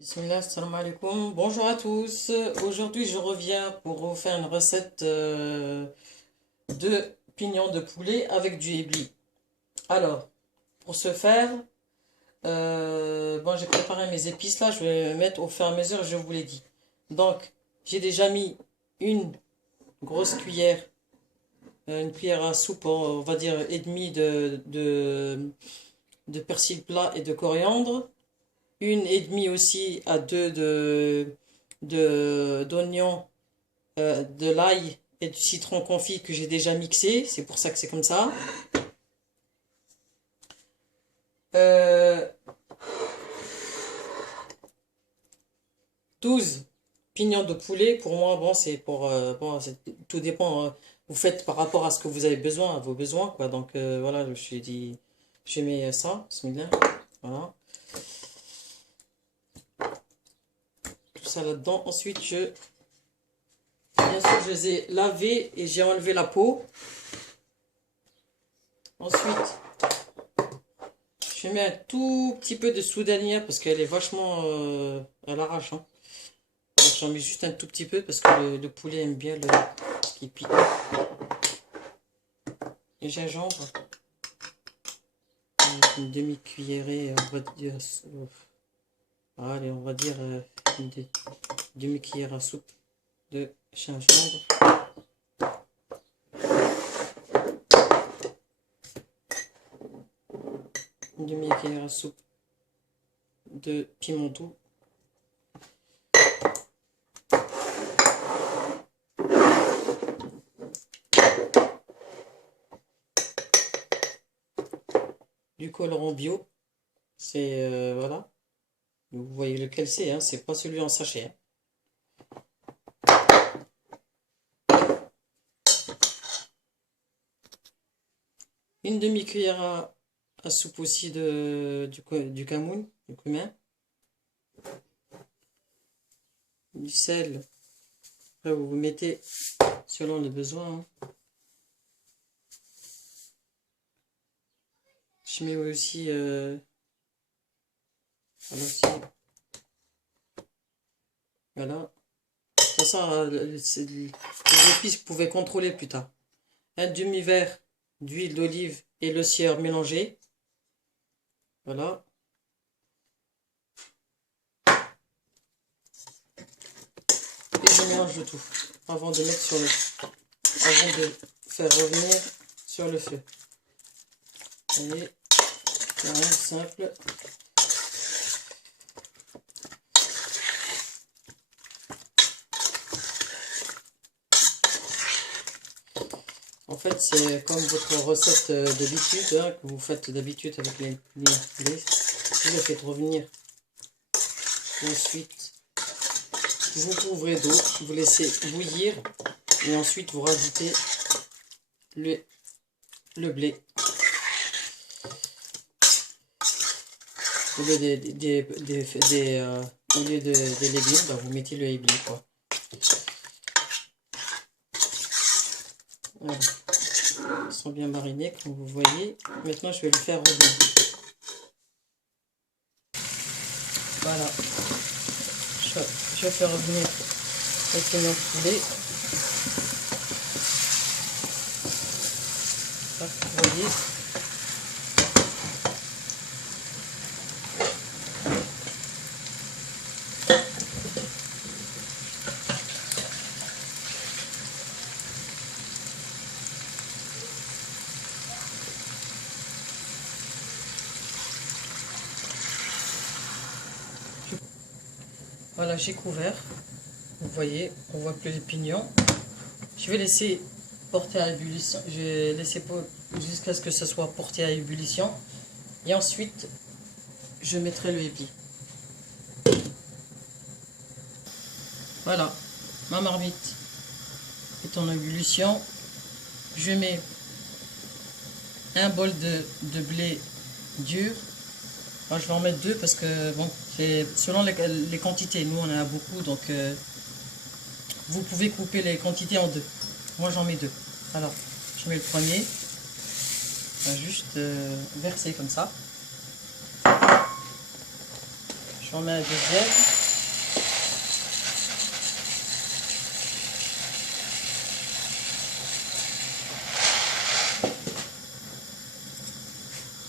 Bismillah, salam alaikum. Bonjour à tous. Aujourd'hui, je reviens pour vous faire une recette de pignons de poulet avec du hibli. Alors, pour ce faire, bon, j'ai préparé mes épices là. Je vais les mettre au fur et à mesure, je vous l'ai dit. Donc, j'ai déjà mis une grosse cuillère, une cuillère à soupe, on va dire, et demie de persil plat et de coriandre. Une et demie aussi à deux d'oignons, de l'ail et du citron confit que j'ai déjà mixé. C'est pour ça que c'est comme ça. Euh, 12 pignons de poulet. Pour moi, bon, c'est pour... bon, tout dépend. Vous faites par rapport à ce que vous avez besoin, à vos besoins, quoi. Donc, voilà, je me suis dit... Je mets ça, bismillah. Voilà. Tout ça là-dedans. Ensuite, bien sûr, je les ai lavés et j'ai enlevé la peau. Ensuite, je mets un tout petit peu de soudania parce qu'elle est vachement à l'arrache. Hein. Donc j'en mets juste un tout petit peu parce que le poulet aime bien ce qui pique. Et gingembre. Une demi-cuillerée, on va dire. Allez, on va dire une demi-cuillère à soupe de gingembre. Une demi-cuillère à soupe de piment doux. Du colorant bio. C'est, voilà. Vous voyez lequel c'est, hein, c'est pas celui en sachet. Hein. Une demi-cuillère à soupe aussi du camoun, du cumin. Du sel. Après, vous mettez selon les besoins. Hein. Je mets aussi, voilà. Ça, les épices, vous pouvez contrôler plus tard. Un demi-verre d'huile d'olive et le sieur mélangé. Voilà. Et je mélange le tout avant de mettre avant de faire revenir sur le feu. Allez, c'est rien de simple. En fait, c'est comme votre recette d'habitude, hein, que vous faites d'habitude avec les poulets. Vous le faites revenir. Et ensuite, vous couvrez d'eau, vous laissez bouillir. Et ensuite, vous rajoutez le blé. Au lieu des légumes, bah, vous mettez le hibli, quoi. Voilà. Ils sont bien marinés, comme vous voyez. Maintenant, je vais le faire revenir. Voilà. Je vais faire revenir les pignons de poulet. Vous voyez. Voilà, j'ai couvert. Vous voyez, on voit plus les pignons. Je vais laisser porter à ébullition. Je vais laisser jusqu'à ce que ça soit porté à ébullition. Et ensuite, je mettrai le hibli. Voilà, ma marmite est en ébullition. Je mets un bol de blé dur. Moi, je vais en mettre deux parce que bon, c'est selon les quantités. Nous, on en a beaucoup, donc vous pouvez couper les quantités en deux. Moi, j'en mets deux. Alors, je mets le premier. On va juste verser comme ça. J'en mets un deuxième.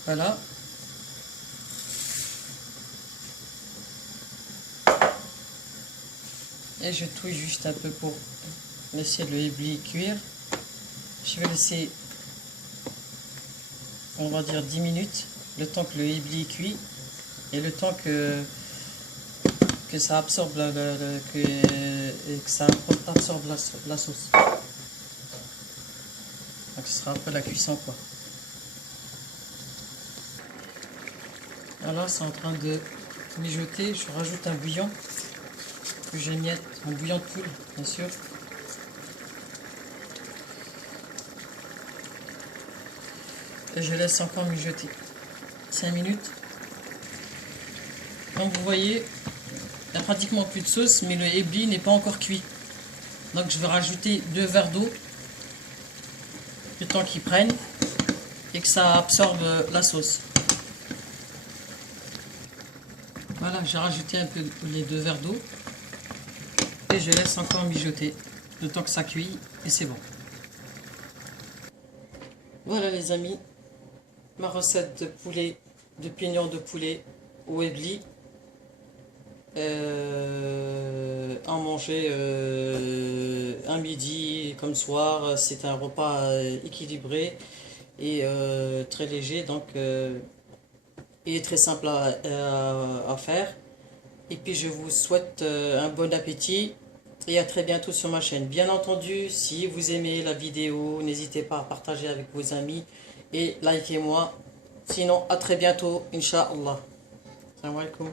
Voilà. Et je touille juste un peu pour laisser le éblis cuire. Je vais laisser, on va dire 10 minutes, le temps que le éblis cuit et le temps que ça absorbe que ça absorbe la sauce. Donc ce sera un peu la cuisson quoi. Voilà, c'est en train de mijoter. Je rajoute un bouillon que j'émiette, un bouillon de poule bien sûr. Et je laisse encore mijoter 5 minutes. Donc vous voyez, il n'y a pratiquement plus de sauce, mais le éblis n'est pas encore cuit. Donc je vais rajouter 2 verres d'eau, le temps qu'il prenne et que ça absorbe la sauce. Voilà, j'ai rajouté un peu les 2 verres d'eau et je laisse encore mijoter le temps que ça cuit et c'est bon. Voilà les amis, ma recette de poulet, de pignon de poulet au éblis. En manger un midi comme soir, c'est un repas équilibré et très léger, donc et très simple à faire. Et puis je vous souhaite un bon appétit et à très bientôt sur ma chaîne. Bien entendu, si vous aimez la vidéo, n'hésitez pas à partager avec vos amis et likez-moi. Sinon, à très bientôt, Inch'Allah. Salam alaikum.